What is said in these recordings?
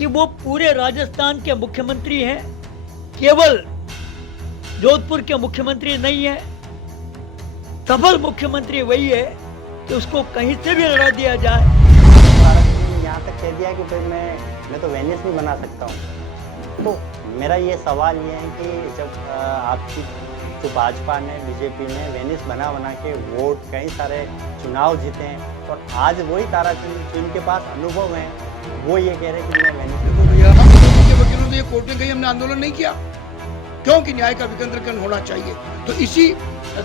कि वो पूरे राजस्थान के मुख्यमंत्री हैं, केवल जोधपुर के मुख्यमंत्री नहीं है। सफल मुख्यमंत्री वही है कि उसको कहीं से भी लड़ा दिया जाए। भारत ने यहाँ तक कह दिया कि फिर मैं तो वेनिस भी बना सकता हूँ। तो मेरा ये सवाल ये है कि जब आपकी जो भाजपा ने, बीजेपी ने वेनिस बना के वोट कई सारे चुनाव जीते हैं और आज वही ताराचंद जिनके पास अनुभव है वो ये कह रहे हैं कि मैं वेनिस। देखो भैया, हम विरोधी के वकीलों ने ये कोर्ट में गई, हमने आंदोलन नहीं किया क्योंकि न्याय का विकेंद्रीकरण होना चाहिए। तो इसी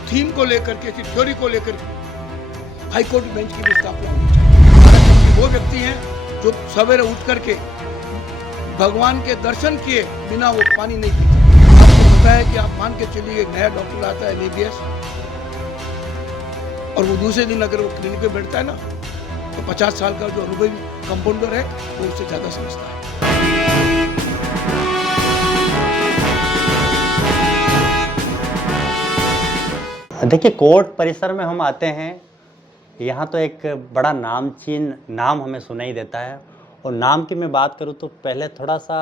थीम को लेकर के, इसी थ्योरी को लेकर हाई कोर्ट बेंच की भी स्थापना होनी चाहिए। वो व्यक्ति हैं जो सवेरे उठ करके भगवान के दर्शन किए बिना वो पानी नहीं पीते। आपको पता है कि आप मान के चलिए एक नया डॉक्टर आता है एमबीबीएस और वो दूसरे दिन अगर वो क्लिनिक में बैठता है ना तो 50 साल का जो अनुभवी कंपाउंडर है वो उससे ज्यादा समझता है। देखिए, कोर्ट परिसर में हम आते हैं, यहाँ तो एक बड़ा नामचीन नाम हमें सुनाई देता है। और नाम की मैं बात करूँ तो पहले थोड़ा सा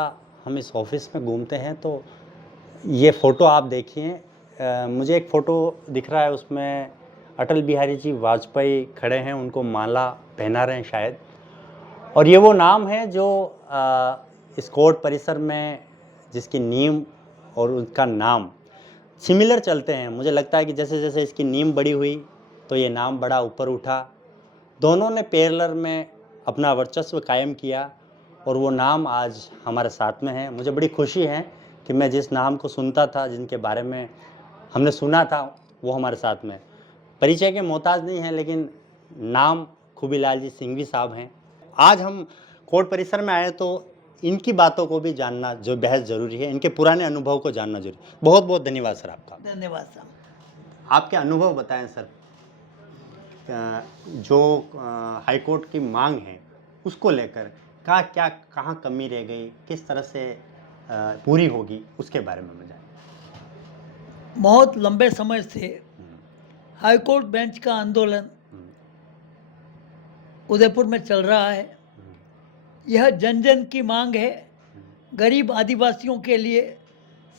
हम इस ऑफिस में घूमते हैं तो ये फ़ोटो आप देखिए। मुझे एक फ़ोटो दिख रहा है, उसमें अटल बिहारी जी वाजपेयी खड़े हैं, उनको माला पहना रहे हैं शायद। और ये वो नाम है जो इस कोर्ट परिसर में जिसकी नींव और उसका नाम सिमिलर चलते हैं। मुझे लगता है कि जैसे जैसे इसकी नींव बड़ी हुई तो ये नाम बड़ा ऊपर उठा। दोनों ने पैरेलल में अपना वर्चस्व कायम किया और वो नाम आज हमारे साथ में है। मुझे बड़ी खुशी है कि मैं जिस नाम को सुनता था, जिनके बारे में हमने सुना था, वो हमारे साथ में। परिचय के मोहताज नहीं हैं, लेकिन नाम खूबीलाल जी सिंघवी साहब हैं। आज हम कोर्ट परिसर में आए तो इनकी बातों को भी जानना जो बेहद ज़रूरी है, इनके पुराने अनुभव को जानना जरूरी। बहुत बहुत धन्यवाद सर आपका। धन्यवाद सर। आपके अनुभव बताएं सर। जो हाई कोर्ट की मांग है उसको लेकर क्या कहाँ कमी रह गई, किस तरह से पूरी होगी, उसके बारे में बताएं। बहुत लंबे समय से हाई कोर्ट बेंच का आंदोलन उदयपुर में चल रहा है। यह जन जन की मांग है। गरीब आदिवासियों के लिए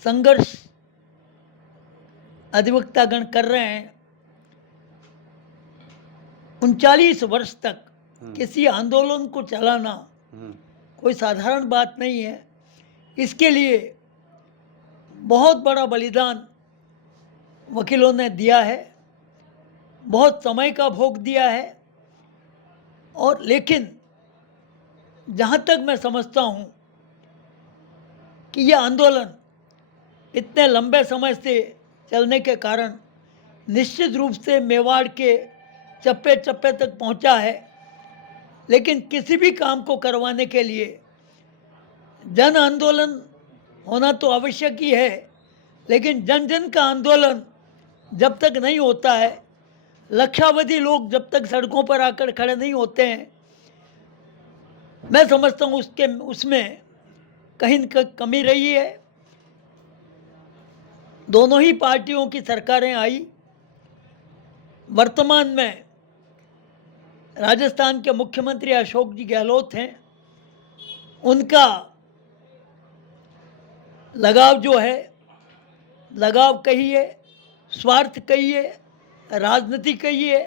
संघर्ष अधिवक्तागण कर रहे हैं। 39 वर्ष तक किसी आंदोलन को चलाना कोई साधारण बात नहीं है। इसके लिए बहुत बड़ा बलिदान वकीलों ने दिया है, बहुत समय का भोग दिया है। और लेकिन जहाँ तक मैं समझता हूँ कि यह आंदोलन इतने लंबे समय से चलने के कारण निश्चित रूप से मेवाड़ के चप्पे चप्पे तक पहुँचा है। लेकिन किसी भी काम को करवाने के लिए जन आंदोलन होना तो आवश्यक ही है, लेकिन जन जन का आंदोलन जब तक नहीं होता है, लक्षावधि लोग जब तक सड़कों पर आकर खड़े नहीं होते हैं, मैं समझता हूँ उसमें कहीं कमी रही है। दोनों ही पार्टियों की सरकारें आई। वर्तमान में राजस्थान के मुख्यमंत्री अशोक जी गहलोत हैं। उनका लगाव जो है, लगाव कहिए, स्वार्थ कहिए, राजनीति कहिए,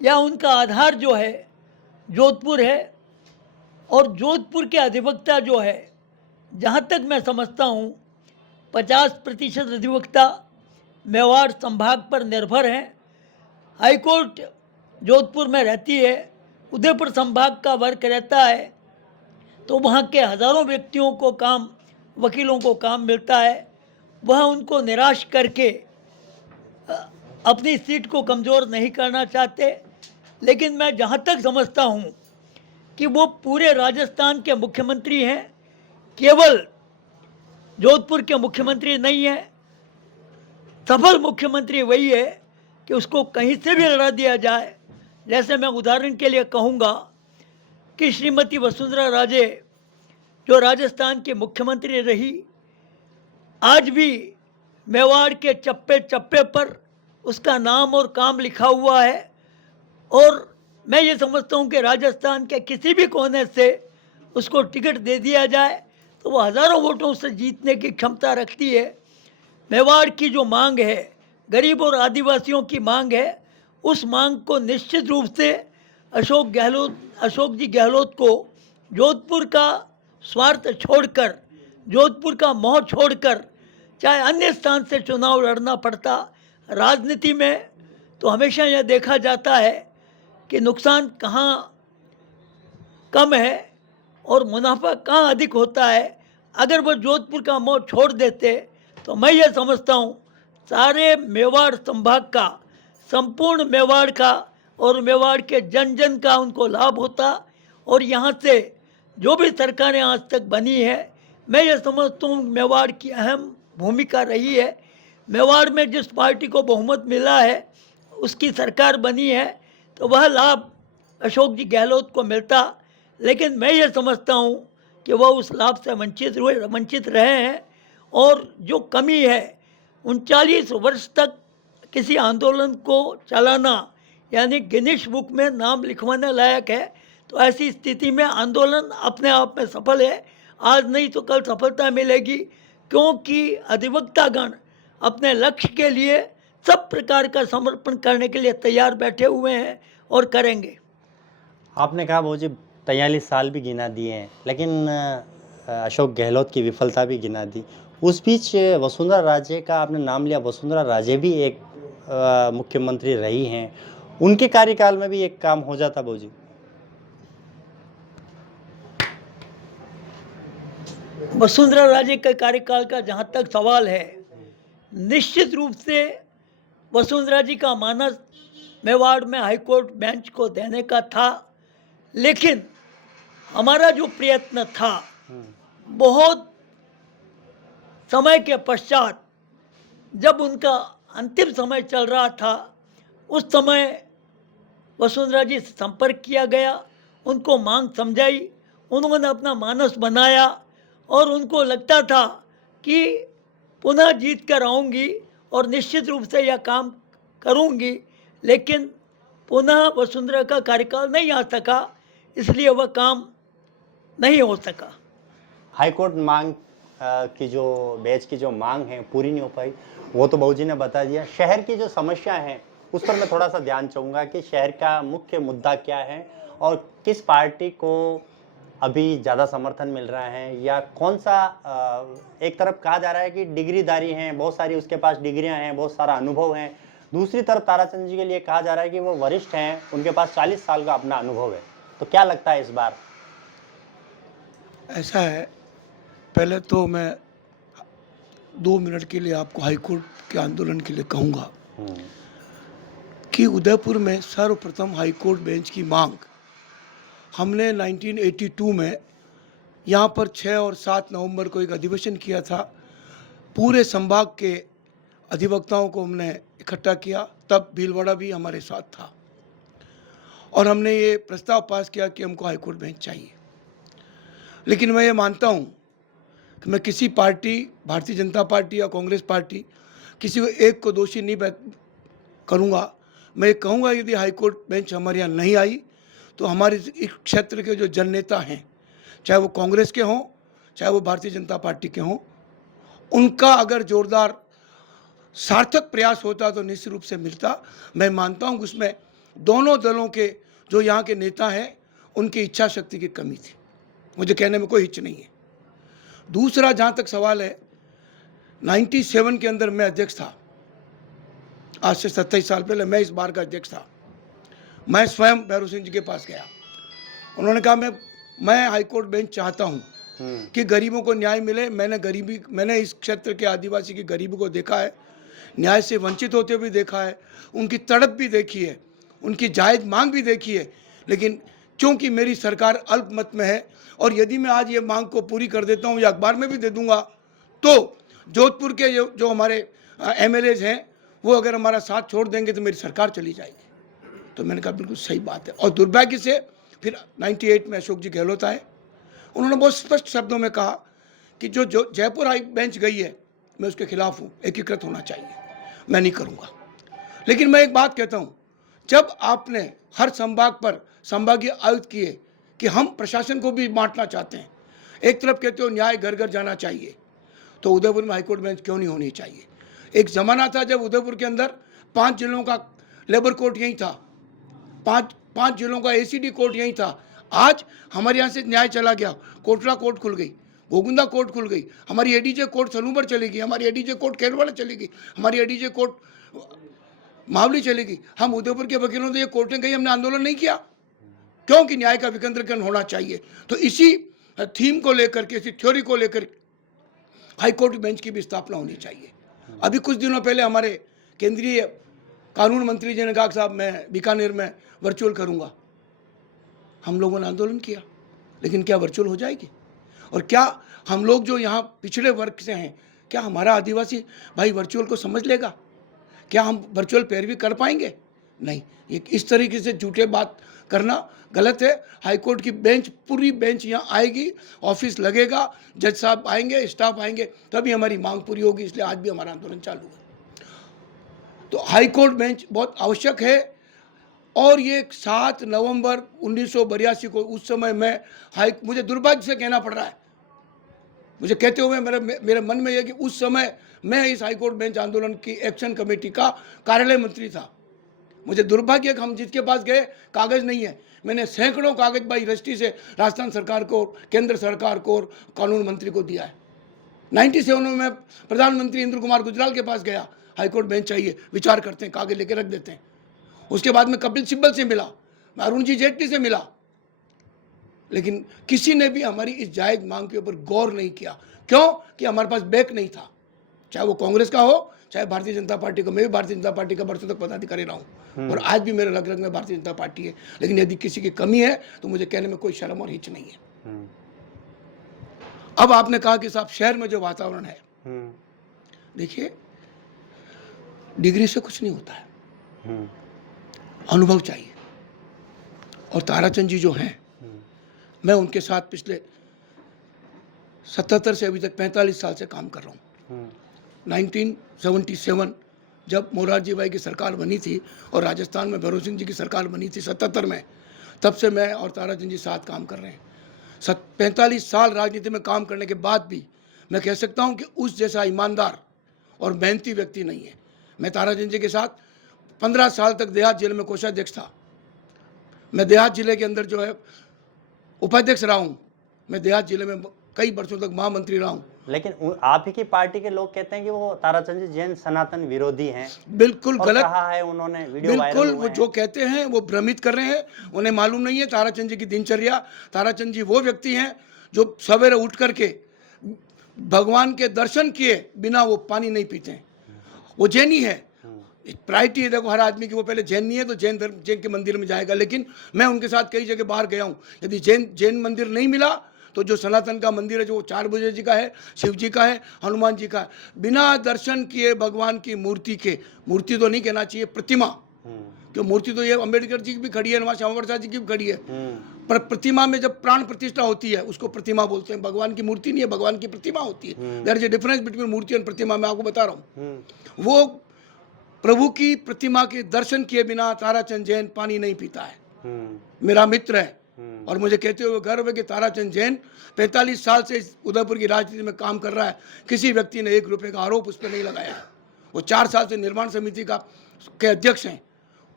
या उनका आधार जो है जोधपुर है। और जोधपुर के अधिवक्ता जो है, जहाँ तक मैं समझता हूँ 50% अधिवक्ता मेवाड़ संभाग पर निर्भर हैं। हाईकोर्ट जोधपुर में रहती है, उदयपुर संभाग का वर्क रहता है, तो वहाँ के हज़ारों व्यक्तियों को काम, वकीलों को काम मिलता है। वह उनको निराश करके अपनी सीट को कमज़ोर नहीं करना चाहते। लेकिन मैं जहाँ तक समझता हूँ कि वो पूरे राजस्थान के मुख्यमंत्री हैं, केवल जोधपुर के मुख्यमंत्री नहीं है। सफल मुख्यमंत्री वही है कि उसको कहीं से भी लड़ा दिया जाए। जैसे मैं उदाहरण के लिए कहूँगा कि श्रीमती वसुंधरा राजे जो राजस्थान की मुख्यमंत्री रही, आज भी मेवाड़ के चप्पे चप्पे पर उसका नाम और काम लिखा हुआ है। और मैं ये समझता हूँ कि राजस्थान के किसी भी कोने से उसको टिकट दे दिया जाए तो वो हज़ारों वोटों से जीतने की क्षमता रखती है। मेवाड़ की जो मांग है, गरीब और आदिवासियों की मांग है, उस मांग को निश्चित रूप से अशोक जी गहलोत को जोधपुर का स्वार्थ छोड़कर, जोधपुर का मोह छोड़कर चाहे अन्य स्थान से चुनाव लड़ना पड़ता। राजनीति में तो हमेशा यह देखा जाता है कि नुकसान कहाँ कम है और मुनाफा कहाँ अधिक होता है। अगर वो जोधपुर का मोह छोड़ देते तो मैं ये समझता हूँ सारे मेवाड़ संभाग का, संपूर्ण मेवाड़ का और मेवाड़ के जन जन का उनको लाभ होता। और यहाँ से जो भी सरकारें आज तक बनी है, मैं ये समझता हूँ मेवाड़ की अहम भूमिका रही है। मेवाड़ में जिस पार्टी को बहुमत मिला है, उसकी सरकार बनी है, तो वह लाभ अशोक जी गहलोत को मिलता। लेकिन मैं ये समझता हूँ कि वह उस लाभ से वंचित रहे हैं। और जो कमी है, 39 वर्ष तक किसी आंदोलन को चलाना यानी गिनीज बुक में नाम लिखवाने लायक है। तो ऐसी स्थिति में आंदोलन अपने आप में सफल है। आज नहीं तो कल सफलता मिलेगी, क्योंकि अधिवक्तागण अपने लक्ष्य के लिए सब प्रकार का समर्पण करने के लिए तैयार बैठे हुए हैं और करेंगे। आपने कहा भाजी 43 साल भी गिना दिए हैं, लेकिन अशोक गहलोत की विफलता भी गिना दी। उस बीच वसुंधरा राजे का आपने नाम लिया, वसुंधरा राजे भी एक मुख्यमंत्री रही हैं, उनके कार्यकाल में भी एक काम हो जाता भाजी? वसुंधरा राजे के कार्यकाल का जहाँ तक सवाल है, निश्चित रूप से वसुंधरा जी का मानस मेवाड़ में हाईकोर्ट बेंच को देने का था। लेकिन हमारा जो प्रयत्न था, बहुत समय के पश्चात जब उनका अंतिम समय चल रहा था, उस समय वसुंधरा जी से संपर्क किया गया, उनको मांग समझाई, उन्होंने अपना मानस बनाया और उनको लगता था कि पुनः जीत कर आऊँगी और निश्चित रूप से यह काम करूँगी। लेकिन पुनः वसुंधरा का कार्यकाल नहीं आ सका, इसलिए वह काम नहीं हो सका। हाईकोर्ट मांग की जो बेंच की जो मांग है पूरी नहीं हो पाई, वो तो बाबूजी ने बता दिया। शहर की जो समस्या है उस पर मैं थोड़ा सा ध्यान चाहूँगा कि शहर का मुख्य मुद्दा क्या है और किस पार्टी को अभी ज़्यादा समर्थन मिल रहा है, या कौन सा एक तरफ कहा जा रहा है कि डिग्रीदारी हैं, बहुत सारी उसके पास डिग्रियां हैं, बहुत सारा अनुभव है। दूसरी तरफ ताराचंद जी के लिए कहा जा रहा है कि वो वरिष्ठ हैं, उनके पास 40 साल का अपना अनुभव है। तो क्या लगता है इस बार? ऐसा है, पहले तो मैं 2 मिनट के लिए आपको हाईकोर्ट के आंदोलन के लिए कहूँगा कि उदयपुर में सर्वप्रथम हाईकोर्ट बेंच की मांग हमने 1982 में यहाँ पर 6 और 7 नवंबर को एक अधिवेशन किया था। पूरे संभाग के अधिवक्ताओं को हमने इकट्ठा किया, तब भीलवाड़ा भी हमारे साथ था, और हमने ये प्रस्ताव पास किया कि हमको हाईकोर्ट बेंच चाहिए। लेकिन मैं ये मानता हूँ कि मैं किसी पार्टी, भारतीय जनता पार्टी या कांग्रेस पार्टी, किसी को एक को दोषी नहीं करूँगा। मैं ये कहूँगा यदि हाईकोर्ट बेंच हमारे यहाँ नहीं आई तो हमारे इस क्षेत्र के जो जन नेता हैं, चाहे वो कांग्रेस के हों चाहे वो भारतीय जनता पार्टी के हों, उनका अगर जोरदार सार्थक प्रयास होता तो निश्चित रूप से मिलता। मैं मानता हूँ कि उसमें दोनों दलों के जो यहाँ के नेता हैं उनकी इच्छा शक्ति की कमी थी, मुझे कहने में कोई हिच नहीं है। दूसरा, जहाँ तक सवाल है, 97 के अंदर मैं अध्यक्ष था, आज से 27 साल पहले मैं इस बार का अध्यक्ष था। मैं स्वयं भैरव सिंह जी के पास गया, उन्होंने कहा मैं हाईकोर्ट बेंच चाहता हूँ कि गरीबों को न्याय मिले। मैंने इस क्षेत्र के आदिवासी की गरीबी को देखा है, न्याय से वंचित होते हुए देखा है, उनकी तड़प भी देखी है, उनकी जायज़ मांग भी देखी है। लेकिन क्योंकि मेरी सरकार अल्पमत में है, और यदि मैं आज ये मांग को पूरी कर देता हूँ या अखबार में भी दे दूंगा, तो जोधपुर के जो हमारे MLAs हैं वो अगर हमारा साथ छोड़ देंगे तो मेरी सरकार चली जाएगी। तो मैंने कहा बिल्कुल सही बात है। और दुर्भाग्य से फिर 98 में अशोक जी गहलोत आए, उन्होंने बहुत स्पष्ट शब्दों में कहा कि जो जयपुर हाई बेंच गई है मैं उसके खिलाफ हूँ, एकीकृत होना चाहिए, मैं नहीं करूँगा। लेकिन मैं एक बात कहता हूँ, जब आपने हर संभाग पर संभागीय आयुक्त किए, कि हम प्रशासन को भी बांटना चाहते हैं। एक तरफ कहते हो न्याय घर घर जाना चाहिए, तो उदयपुर में हाईकोर्ट बेंच क्यों नहीं होनी चाहिए? एक ज़माना था जब उदयपुर के अंदर 5 जिलों का लेबर कोर्ट यहीं था, 5 जिलों का एसीडी कोर्ट यहीं था। आज हमारे यहाँ से न्याय चला गया, कोटला कोर्ट खुल गई, गोगुंदा कोर्ट खुल गई, हमारी एडीजे कोर्ट सनूबर चलेगी, हमारी एडीजे कोर्ट खेरवाड़ा चलेगी, हमारी एडीजे कोर्ट मावली चलेगी। हम उदयपुर के वकीलों ने ये कोर्टें गई, हमने आंदोलन नहीं किया, क्योंकि न्याय का विकेंद्रीकरण होना चाहिए। तो इसी थीम को लेकर के, इसी थ्योरी को लेकर हाईकोर्ट बेंच की भी स्थापना होनी चाहिए। अभी कुछ दिनों पहले हमारे केंद्रीय कानून मंत्री जी ने कहा साहब मैं बीकानेर में वर्चुअल करूंगा। हम लोगों ने आंदोलन किया, लेकिन क्या वर्चुअल हो जाएगी? और क्या हम लोग जो यहाँ पिछड़े वर्ग से हैं, क्या हमारा आदिवासी भाई वर्चुअल को समझ लेगा? क्या हम वर्चुअल पैरवी कर पाएंगे? नहीं। ये इस तरीके से झूठे बात करना गलत है। हाईकोर्ट की बेंच, पूरी बेंच यहाँ आएगी, ऑफिस लगेगा, जज साहब आएंगे, स्टाफ आएंगे, तभी हमारी मांग पूरी होगी। इसलिए आज भी हमारा आंदोलन चालू है। तो हाईकोर्ट बेंच बहुत आवश्यक है। और ये 7 नवंबर 1982 को, उस समय मैं मुझे दुर्भाग्य से कहना पड़ रहा है, मुझे कहते हुए मेरे मन में यह कि उस समय मैं इस हाईकोर्ट बेंच आंदोलन की एक्शन कमेटी का कार्यालय मंत्री था। मुझे दुर्भाग्य कि हम जिसके पास गए कागज़ नहीं है। मैंने सैकड़ों कागज बाई रजिस्ट्री से राजस्थान सरकार को, केंद्र सरकार को और कानून मंत्री को दिया है। 97 में मैं प्रधानमंत्री इंद्र कुमार गुजराल के पास गया, हाईकोर्ट बेंच चाहिए, विचार करते हैं, कागज लेके रख देते हैं। उसके बाद में कपिल सिब्बल से मिला, मैं अरुण जी जेटली से मिला, लेकिन किसी ने भी हमारी इस जायज़ मांग के ऊपर गौर नहीं किया। क्यों? कि हमारे पास बैक नहीं था, चाहे वो कांग्रेस का हो, चाहे भारतीय जनता पार्टी का। मैं भी भारतीय जनता पार्टी का बरसों तक पदाधिकारी रहा हूँ, और आज भी मेरे रग रग में भारतीय जनता पार्टी है। लेकिन यदि किसी की कमी है तो मुझे कहने में कोई शर्म और हिच नहीं है। अब आपने कहा कि साहब शहर में जो वातावरण है, देखिए डिग्री से कुछ नहीं होता है, अनुभव चाहिए। और ताराचंद जी जो हैं, मैं उनके साथ पिछले 77 से अभी तक 45 साल से काम कर रहा हूँ। 1977 जब मोरारजी भाई की सरकार बनी थी और राजस्थान में भैरव सिंह जी की सरकार बनी थी 77 में, तब से मैं और ताराचंद जी साथ काम कर रहे हैं। 45 साल राजनीति में काम करने के बाद भी मैं कह सकता हूं कि उस जैसा ईमानदार और मेहनती व्यक्ति नहीं है। मैं ताराचंद जी के साथ 15 साल तक देहात जिले में कोषाध्यक्ष था। मैं देहात जिले के अंदर जो है उपाध्यक्ष रहा हूँ। मैं देहात जिले में कई वर्षों तक महामंत्री रहा हूँ। लेकिन आप ही की पार्टी के लोग कहते हैं कि वो ताराचंद जी जैन सनातन विरोधी हैं। बिल्कुल गलत कहा है उन्होंने, वीडियो बिल्कुल वो जो कहते हैं वो भ्रमित कर रहे हैं। उन्हें मालूम नहीं है ताराचंद जी की दिनचर्या। ताराचंद जी वो व्यक्ति हैं जो सवेरे उठ करके भगवान के दर्शन किए बिना वो पानी नहीं पीते हैं। वो जैनी है। प्रायोरिटी है देखो हर आदमी की, वो पहले जैन नहीं है तो जैन धर्म, जैन के मंदिर में जाएगा। लेकिन मैं उनके साथ कई जगह बाहर गया हूँ, यदि जैन मंदिर नहीं मिला तो जो सनातन का मंदिर है, जो 4 बजे जी का है, शिव जी का है, हनुमान जी का है, बिना दर्शन किए भगवान की मूर्ति के, मूर्ति तो नहीं कहना चाहिए, प्रतिमा, क्यों मूर्ति तो ये अम्बेडकर जी की भी खड़ी है, वहाँ श्यामा प्रसाद जी की भी खड़ी है, पर प्रतिमा में जब प्राण प्रतिष्ठा होती है उसको प्रतिमा बोलते हैं। भगवान की मूर्ति नहीं है, भगवान की प्रतिमा होती है। There is a difference between मूर्ति और प्रतिमा। मैं आपको बता रहा हूँ, वो प्रभु की प्रतिमा के दर्शन किए बिना ताराचंद जैन पानी नहीं पीता है। मेरा मित्र है और मुझे कहते हुए गर्व है कि ताराचंद जैन 45 साल से उदयपुर की राजनीति में काम कर रहा है। किसी व्यक्ति ने 1 रुपये का आरोप उस पर नहीं लगाया। वो 4 साल से निर्माण समिति के अध्यक्ष हैं।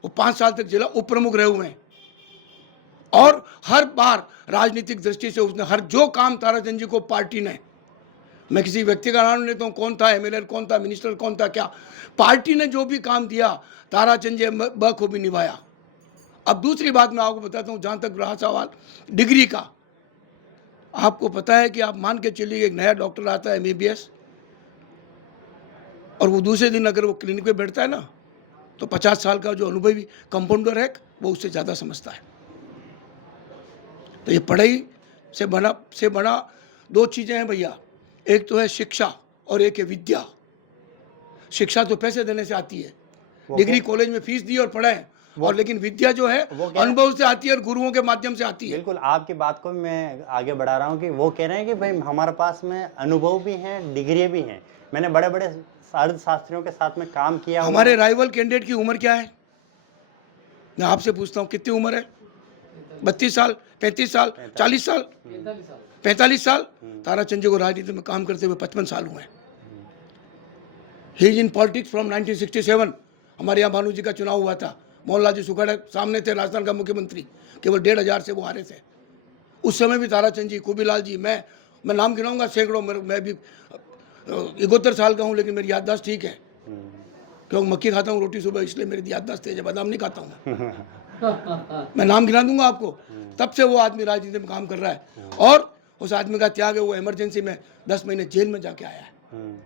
वो 5 साल तक जिला उप प्रमुख रहे हुए हैं और हर बार राजनीतिक दृष्टि से उसने हर जो काम ताराचंद जी को पार्टी ने, मैं किसी व्यक्ति का नाम लेता हूँ, कौन था एमएलए, कौन था मिनिस्टर, कौन था क्या, पार्टी ने जो भी काम दिया ताराचंद जी बखूबी निभाया। अब दूसरी बात मैं आपको बताता हूँ, जहाँ तक रहा सवाल डिग्री का, आपको पता है कि आप मान के चलिए एक नया डॉक्टर आता है एमबीबीएस, और वो दूसरे दिन अगर वो क्लिनिक पे बैठता है ना, तो 50 साल का जो अनुभवी कंपाउंडर है वो उससे ज़्यादा समझता है। तो ये पढ़ाई से बड़ा 2 चीज़ें हैं भैया, एक तो है शिक्षा और एक है विद्या। शिक्षा तो पैसे देने से आती है, डिग्री कॉलेज में फीस दी और पढ़ाए, और लेकिन विद्या जो है अनुभव से आती है और गुरुओं के माध्यम से आती है। बिल्कुल, आपकी बात को मैं आगे बढ़ा रहा हूँ कि वो कह रहे हैं कि भाई हमारे पास में अनुभव भी हैं, डिग्री भी हैं। मैंने बड़े बड़े अर्थशास्त्रियों के साथ में काम किया। हमारे राइवल कैंडिडेट की उम्र क्या है? मैं आपसे पूछता हूँ, कितनी उम्र है? 32 साल, 35 साल, 40 साल, 45 साल। ताराचंद जी को राजनीति में काम करते हुए 55 साल हुए हैं। He is in politics from 1967। हमारे यहाँ भानु जी का चुनाव हुआ था, मोहनलाल जी सुखाड़ा सामने थे, राजस्थान का मुख्यमंत्री, केवल 1,500 से वो हारे थे। उस समय भी ताराचंद जी, कुबीलाल जी, मैं नाम गिनाऊंगा सैकड़ों। मैं भी 71 साल का हूँ, लेकिन मेरी याददाश्त ठीक है, क्योंकि मक्की खाता हूँ रोटी सुबह, इसलिए मेरी याददाश्त तेज है। बादाम नहीं खाता हूँ मैं नाम गिना दूंगा आपको। तब से वो आदमी राजनीति में काम कर रहा है, और उस आदमी का त्याग है, वो इमरजेंसी में 10 महीने जेल में जाके आया है।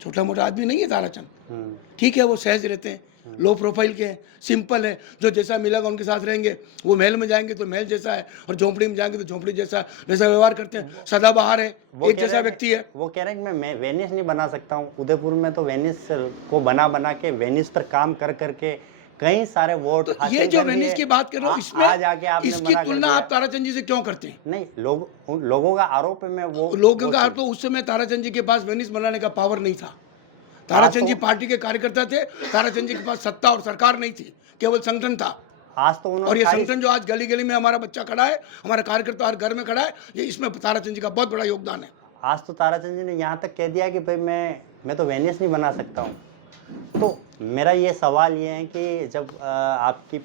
छोटा मोटा आदमी नहीं है ताराचंद। ठीक है, वो सहज रहते हैं, लो प्रोफाइल के हैं, सिंपल है, जो जैसा मिलेगा उनके साथ रहेंगे। वो महल में जाएंगे तो महल जैसा है, और झोंपड़ी में जाएंगे तो झोंपड़ी जैसा, वैसा व्यवहार करते हैं। सदाबहार है, एक जैसा व्यक्ति है। वो कह रहे हैं कि मैं वेनिस नहीं बना सकता हूँ। उदयपुर में तो वेनिस को बना के वेनिस पर काम कर करके कई सारे वोट तो ये जो वेनिस की बात कर रहा हूँ, इसमें इसकी तुलना आप ताराचंद जी से क्यों करते हैं? नहीं, लोगों का आरोप है, मैं वो लोगों का आरोप, तो उस समय ताराचंद जी के पास वेनिस बनाने का पावर नहीं था। ताराचंद जी पार्टी के कार्यकर्ता थे, ताराचंद जी के पास सत्ता और सरकार नहीं थी, केवल संगठन था। आज तो और ये संगठन जो आज गली गली में हमारा बच्चा खड़ा है, हमारा कार्यकर्ता हर घर में खड़ा है, ये इसमें ताराचंद जी का बहुत बड़ा योगदान है। आज तो ताराचंद जी ने यहाँ तक कह दिया कि भाई मैं तो वेनिस नहीं बना सकता हूँ। तो मेरा ये सवाल ये है कि जब आपकी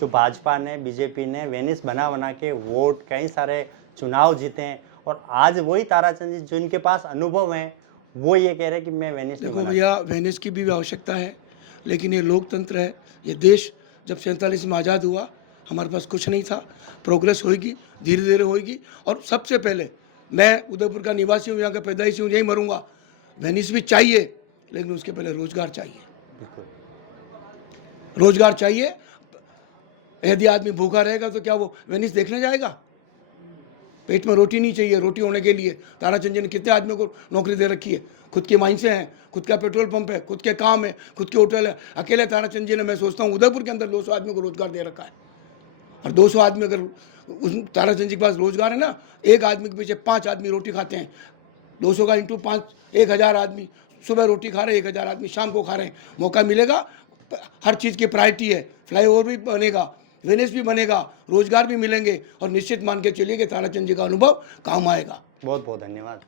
जो भाजपा ने, बीजेपी ने वेनिस बना के वोट, कई सारे चुनाव जीते हैं, और आज वही ताराचंद जी जिनके पास अनुभव हैं, वो ये कह रहे हैं कि मैं वेनिस नहीं देखो बना भैया, वेनिस की भी आवश्यकता है, लेकिन ये लोकतंत्र है। ये देश जब 47 में आज़ाद हुआ, हमारे पास कुछ नहीं था। प्रोग्रेस होगी, धीरे धीरे होगी। और सबसे पहले, मैं उदयपुर का निवासी हूँ, यहाँ का पैदाइशी हूँ, यहीं मरूंगा। वेनिस भी चाहिए, लेकिन उसके पहले रोजगार चाहिए। रोजगार चाहिए। यदि आदमी भूखा रहेगा तो क्या वो वेनिस देखने जाएगा? पेट में रोटी नहीं चाहिए, रोटी होने के लिए ताराचंद जी ने कितने आदमियों को नौकरी दे रखी है। खुद की माइंसें हैं, खुद का पेट्रोल पंप है, खुद के काम है, खुद के होटल है। अकेले ताराचंद जी ने, मैं सोचता हूँ, उदयपुर के अंदर 200 आदमियों को रोजगार दे रखा है। और 200 आदमी अगर उस ताराचंद जी के पास रोजगार है ना, एक आदमी के पीछे 5 आदमी रोटी खाते हैं। 200 का इंटू 5, 1000 आदमी सुबह रोटी खा रहे हैं, 1000 आदमी शाम को खा रहे हैं। मौका मिलेगा, हर चीज़ की प्रायोरिटी है। फ्लाईओवर भी बनेगा, वेनिस भी बनेगा, रोजगार भी मिलेंगे, और निश्चित मान के चलिए कि ताराचंद जी का अनुभव काम आएगा। बहुत बहुत धन्यवाद।